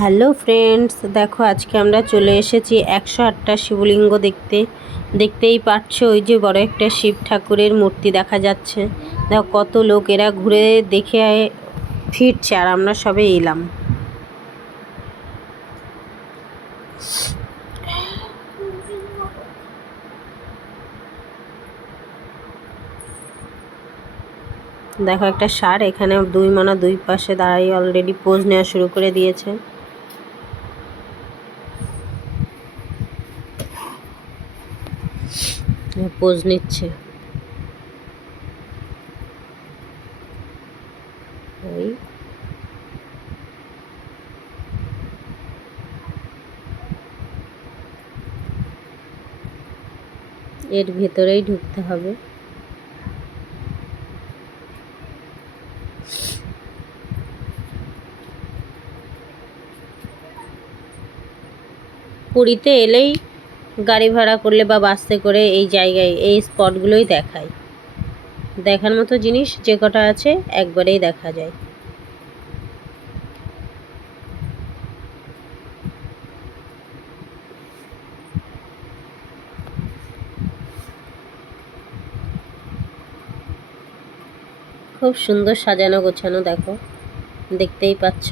Hello friends, দেখো আজকে আমরা চলে এসেছি 108টা শিবলিঙ্গ দেখতে। দেখতেই পাচ্ছ ওই যে বড় একটা শিব ঠাকুরের মূর্তি দেখা যাচ্ছে। দেখো কত লোক এরা ঘুরে দেখে ফিরছে আর আমরা সবে এলাম। দেখো একটা ষাঁড় এখানে দুই মনা দুই পাশে দাঁড়িয়ে অলরেডি পোজ নেওয়া শুরু করে দিয়েছে। পোজ নিচ্ছে। ওই এর ভেতরেই ঢুকতে হবে। পুরীতে এলেই গাড়ি ভাড়া করলে বা বাসে করে এই জায়গায় এই স্পটগুলোই দেখায়। দেখার মতো জিনিস যে কটা আছে একবারেই দেখা যায়। খুব সুন্দর সাজানো গোছানো, দেখো দেখতেই পাচ্ছ।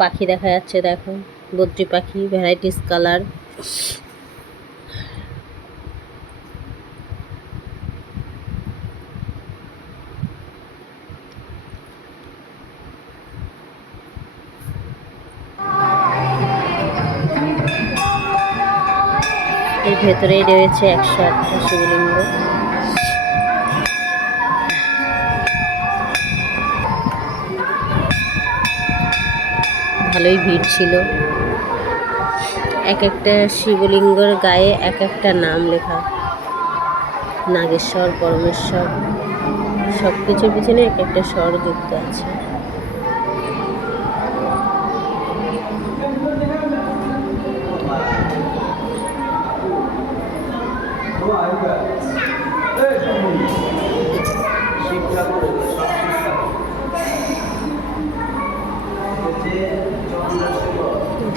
পাখি দেখা যাচ্ছে, দেখো বদ্রি পাখি, ভ্যারাইটিস কালার। এর ভেতরেই রয়েছে 108টা শিবলিঙ্গ। ভালোই ভিড় ছিল। এক একটা শিবলিঙ্গর গায়ে এক একটা নাম লেখা। নাগেশ্বর, পরমেশ্বর, সব কিছুর পিছনে এক একটা স্বর যুক্ত আছে।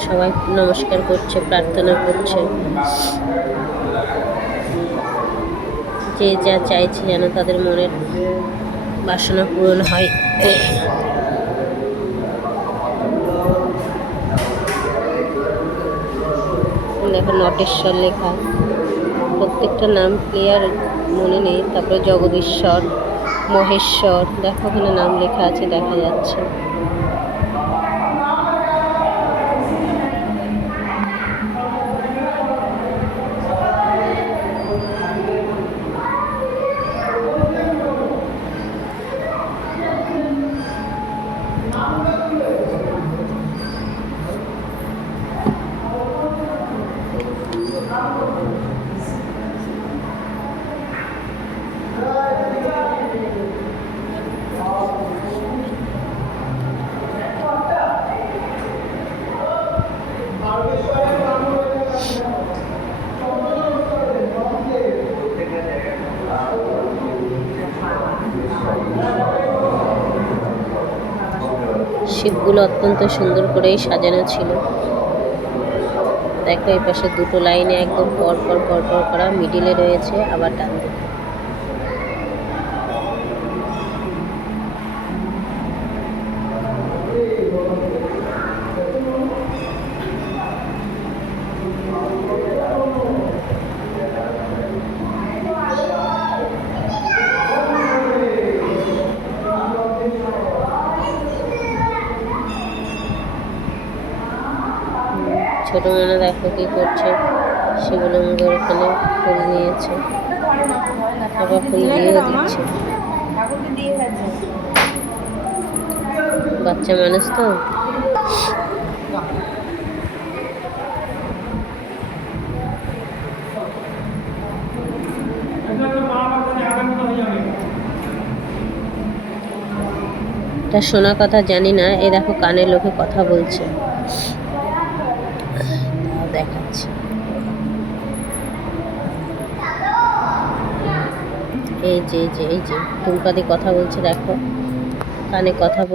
সবাই নমস্কার করছে, প্রার্থনা করছে, যে যা চাইছে যেন তাদের মনের বাসনা পূরণ হয়। দেখো নটেশ্বর লেখা, প্রত্যেকটা নাম ক্লিয়ার মনে নেই। তারপরে জগদীশ্বর, মহেশ্বর, দেখো ওখানে নাম লেখা আছে, দেখা যাচ্ছে। শিবগুলো অত্যন্ত সুন্দর করেই সাজানো ছিল। দেখো এই পাশে দুটো লাইনে একদম পরপর পরপর করা, মিডিলে রয়েছে আবার ডান দিকে। ছোট মনে দেখো কি করছে, শিবলিঙ্গের ওখানে ফুল নিয়েছে, আবার ফুল দিয়েও দিচ্ছে। বাচ্চা মানুষ তো। এটা শোনা কথা জানি না, এ দেখো কানের লোকে কথা বলছে, দেখাচ্ছি। এই যে টুম্পাদি কথা বলছে, দেখো কানে কথা বল।